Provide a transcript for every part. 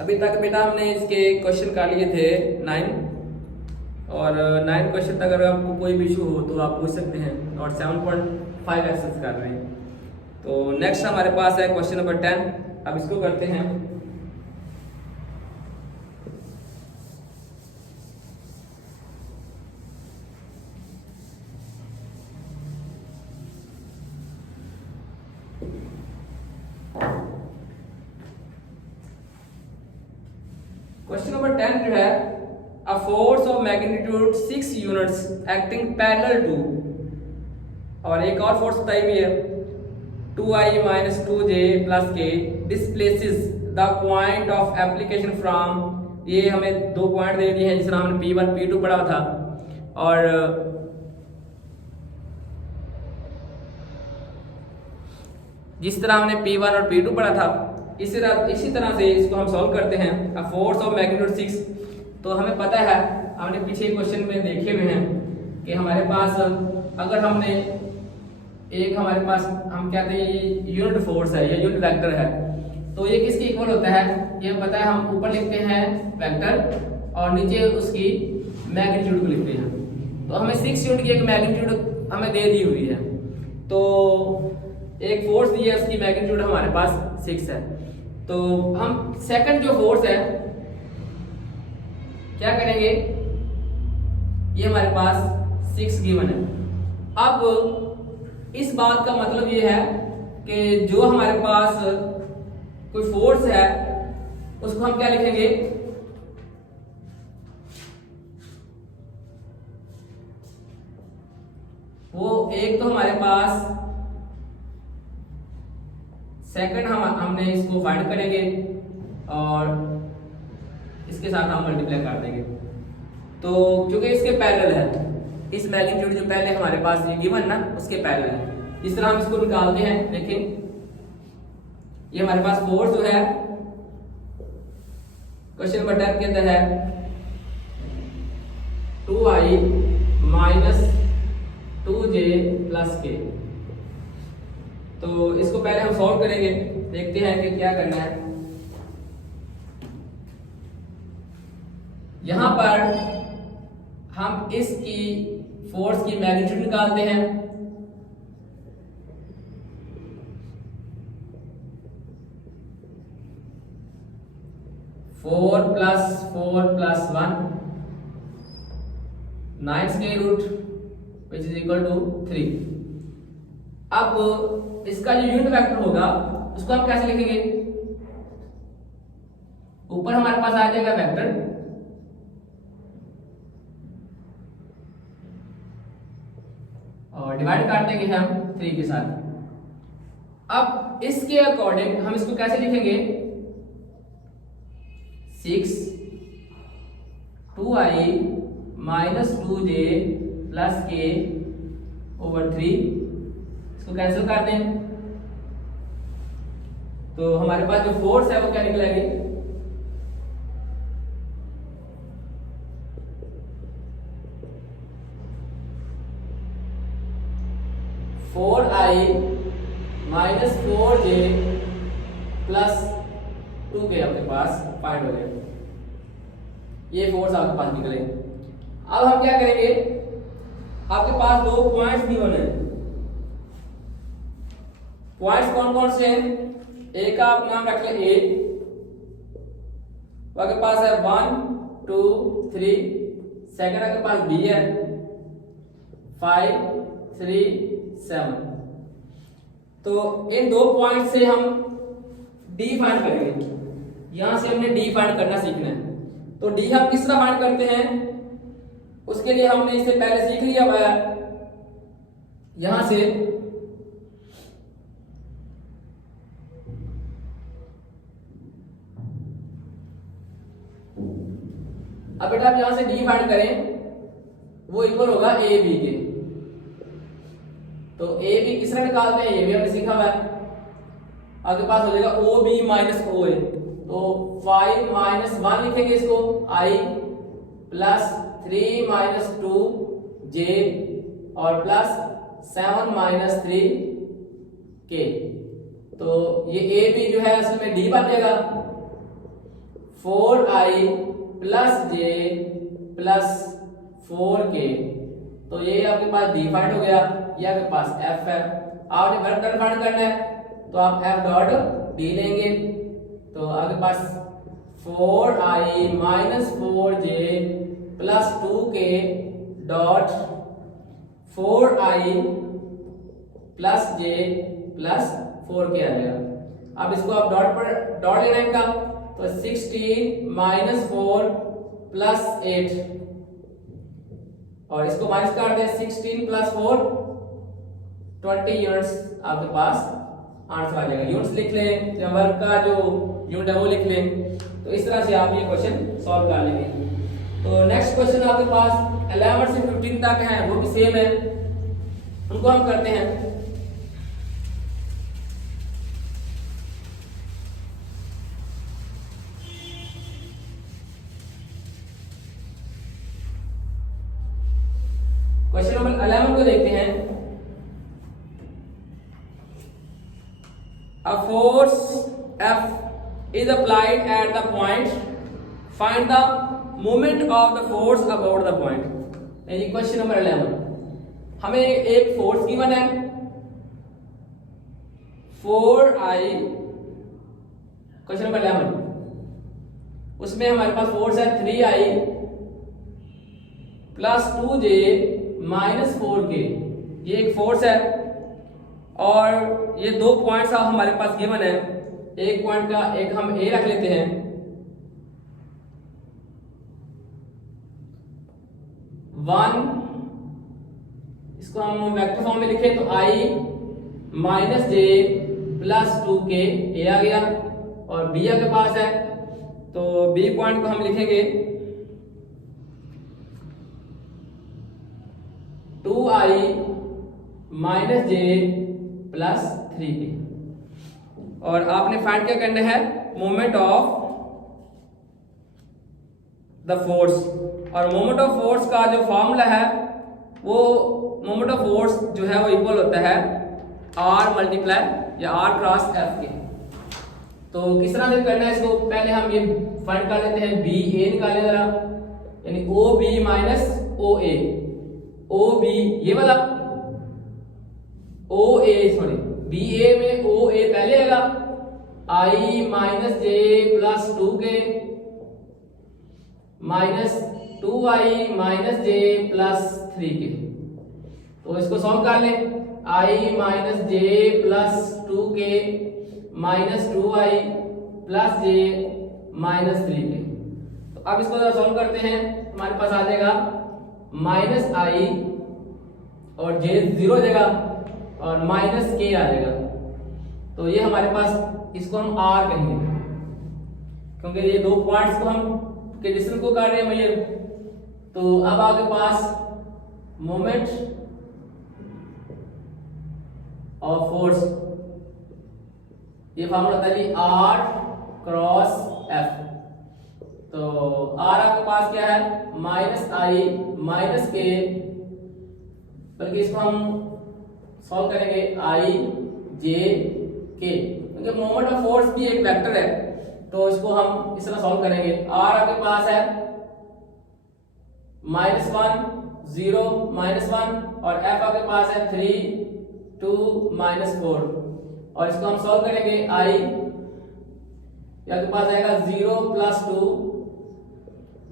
अभी तक बेटा हमने इसके क्वेश्चन कर लिए थे 9 और 9 क्वेश्चन तक अगर आपको कोई भी इशू हो तो आप पूछ सकते हैं और 7.5 एक्सरसाइज कर रहे हैं। तो नेक्स्ट हमारे पास है क्वेश्चन नंबर 10। अब इसको करते हैं। क्वेश्चन नंबर 10 जो है, a force of magnitude 6 units acting parallel to, और एक और फोर्स बताई हुई है 2i माइनस 2j प्लस के displaces the point of application from, ये हमें दो पॉइंट दे दिए हैं जिस तरह हमने P1 P2 पढ़ा था, और जिस तरह हमने P1 और P2 पढ़ा था इसी तरह से इसको हम सॉल्व करते हैं। अ फोर्स ऑफ मैग्नीट्यूड 6, तो हमें पता है, हमने पीछे क्वेश्चन में देखे हुए हैं कि हमारे पास अगर हमने एक हमारे पास हम कहते हैं ये यूनिट फोर्स है या यूनिट वेक्टर है, तो ये किसके इक्वल होता है ये पता है। हम ऊपर लिखते हैं वेक्टर और नीचे उसकी मैग्नीट्यूड को लिखते हैं। तो हमें 6 यूनिट की एक मैग्नीट्यूड हमें दे दी हुई है, तो एक फोर्स दी है उसकी मैग्नीट्यूड हमारे पास 6 है। तो हम सेकंड जो फोर्स है क्या करेंगे, ये हमारे पास 6 गिवन है। अब इस बात का मतलब ये है कि जो हमारे पास कोई फोर्स है उसको हम क्या लिखेंगे, वो एक तो हमारे पास सेकंड हमने इसको फाइंड करेंगे और इसके साथ हम मल्टीप्लाई कर देंगे। तो क्योंकि इसके पैरेलल है, इस मैग्नीट्यूड जो पहले हमारे पास ये गिवन ना उसके पैरेलल है, इस तरह हम इसको निकालते हैं। लेकिन ये हमारे पास फोर्स जो है क्वेश्चन नंबर 10 के अंदर है 2i माइनस 2j प्लस के। तो इसको पहले हम सॉल्व करेंगे, देखते हैं कि क्या करना है। यहां पर हम इसकी फोर्स की मैग्नीट्यूड निकालते हैं। Four plus 1 9 square root which is equal to 3। अब इसका जो यूनिट वेक्टर होगा उसको हम कैसे लिखेंगे, ऊपर हमारे पास आ जाएगा वेक्टर और डिवाइड कर देंगे हम 3 के साथ। अब इसके अकॉर्डिंग हम इसको कैसे लिखेंगे, 6 2i माइनस 2j प्लस के ओवर 3, इसको कैंसिल कर दें तो हमारे पास जो फोर्स है वो क्या निकलेगी, फोर आई माइनस 4j प्लस 2 के आपके पास फाइंड हो जाए। ये फोर्स आपके पास निकले। अब हम क्या करेंगे, आपके पास दो पॉइंट्स गिवन है। पॉइंट्स कौन कौन से हैं, एक का आप नाम रख ले A, आपके पास है 1 2 3, सेकंड आपके पास B है 5 3 7। तो इन दो पॉइंट से हम D फाइंड करेंगे। यहां से हमने D फाइंड करना सीखना है। तो D हम किस तरह फाइंड करते हैं, उसके लिए हमने इसे पहले सीख लिया हुआ है। यहां से अब बेटा आप यहां से D फाइंड करें, वो इक्वल होगा AB के। तो AB किस तरह निकालते हैं ये भी हमने सीखा हुआ है। आपके पास हो जाएगा OB माइनस OA, तो 5 माइनस 1 लिखेंगे इसको I प्लस 3 माइनस 2j और प्लस 7 माइनस 3k। तो ये AB जो है असल में D बन जाएगा। 4i प्लस जे प्लस 4k। तो ये आपके पास डी फाइंड हो गया, ये आपके पास f है। आपने वर्क डन फाइंड करना है तो आप f डॉट d लेंगे। तो आपके पास 4i minus 4j plus 2k dot 4i plus j plus 4k आ जाएगा। अब इसको आप डॉट पर डॉट लेना है इनका, तो 16 माइनस 4 प्लस 8 और इसको माइनस कर दे 16 प्लस 4 20 यूनिट्स आपके पास आंसर आ जाएगा। यूनिट्स लिख लें या वर्क का जो यूनिट है वो लिख लें। तो इस तरह से आप ये क्वेश्चन सॉल्व कर लेंगे। तो नेक्स्ट क्वेश्चन आपके पास 11 से 15 तक है, वो भी सेम है, उनको हम करते हैं। क्वेश्चन नंबर 11 को देखते हैं। A force F is applied at the point. Find the moment of the force about the point. यानी क्वेश्चन नंबर 11, हमें एक फोर्स गिवन है 4i। क्वेश्चन नंबर 11, उसमें हमारे पास फोर्स है 3i plus 2j minus 4k। ये एक फोर्स है और ये दो पॉइंट्स हमारे पास गिवन है। एक पॉइंट का एक हम ए रख लेते हैं, 1, इसको हम वेक्टर फॉर्म में लिखें तो i minus j plus 2k ए आ गया। और b आपके पास है तो b पॉइंट को हम लिखेंगे 2i minus j plus 3k। और आपने फाइंड क्या करना है, मोमेंट ऑफ द फोर्स। और मोमेंट ऑफ फोर्स का जो फॉर्मूला है वो मोमेंट ऑफ फोर्स जो है वो इक्वल होता है r मल्टीप्लाई या r क्रॉस f के। तो किस तरह से करना है इसको, पहले हम ये फाइंड कर लेते हैं बी ए निकालें जरा, यानी ओ बी माइनस ओ ए। ओ बी ये वाला, ओ ए सॉरी बी ए में ओ ए पहले आएगा, i minus j plus 2k minus 2i minus j plus 3k। तो इसको सॉल्व कर लें, i minus j plus 2k minus 2i plus j minus 3k। तो अब इसको जरा सॉल्व करते हैं, हमारे पास आ जाएगा माइनस आई और जे 0 हो जाएगा और माइनस k आ जाएगा। तो ये हमारे पास, इसको हम r कहेंगे क्योंकि ये दो पॉइंट्स को हम के डिस्टेंस को कर रहे हैं मेजर। तो अब आपके पास मोमेंट ऑफ फोर्स, ये फॉर्मूला होता है जी r क्रॉस f। तो r आपके पास क्या है, माइनस आई माइनस k, बल्कि इसको हम सॉल्व करेंगे i j k, क्योंकि मोमेंट ऑफ फोर्स भी एक वेक्टर है। तो इसको हम इस तरह सॉल्व करेंगे, r आपके पास है -1 0 -1 और f आपके पास है 3 2 -4। और इसको हम सॉल्व करेंगे, i आपके पास आएगा 0 प्लस 2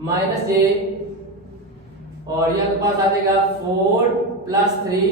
माइनस j और ये आपके पास आ जाएगा 4 प्लस 3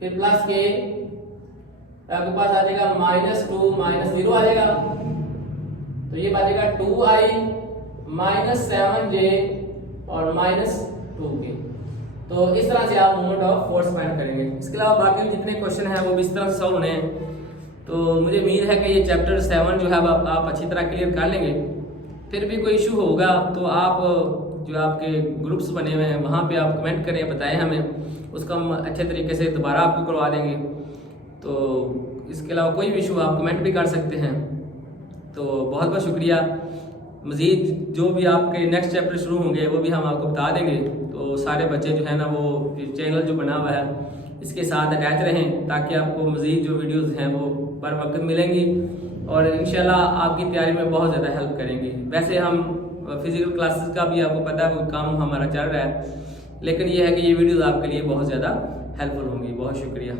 फिर प्लस k, आपके पास आ जाएगा -2 -0 आ जाएगा। तो ये बचेगा 2i माइनस 7j और -2k। तो इस तरह से आप मोमेंट ऑफ फोर्स फाइंड करेंगे। इसके अलावा बाकी जितने क्वेश्चन हैं वो भी इस तरह से सॉल्व होने हैं। तो मुझे उम्मीद है कि ये चैप्टर 7 जो है आप अच्छी तरह क्लियर कर लेंगे। फिर भी कोई इशू होगा तो आप जो आपके ग्रुप्स बने हुए हैं वहाँ पे आप कमेंट करें, बताएं हमें, उसका हम अच्छे तरीके से दोबारा आपको करवा देंगे। तो इसके अलावा कोई भी इशू आप कमेंट भी कर सकते हैं। तो बहुत बहुत शुक्रिया। मज़ीद जो भी आपके नेक्स्ट चैप्टर शुरू होंगे वो भी हम आपको बता देंगे। तो सारे बच्चे जो है ना वो चैनल जो बना हुआ है इसके साथ अटैच रहें ताकि आपको मज़ीद जो वीडियोज़ हैं वो बर वक्त मिलेंगी। और इंशाल्लाह आपकी तैयारी में बहुत ज़्यादा हेल्प करेंगे। वैसे हम फिजिकल क्लासेस का भी आपको पता है वो काम हमारा चल रहा है, लेकिन ये है कि ये वीडियोस आपके लिए बहुत ज़्यादा हेल्पफुल होंगी। बहुत शुक्रिया।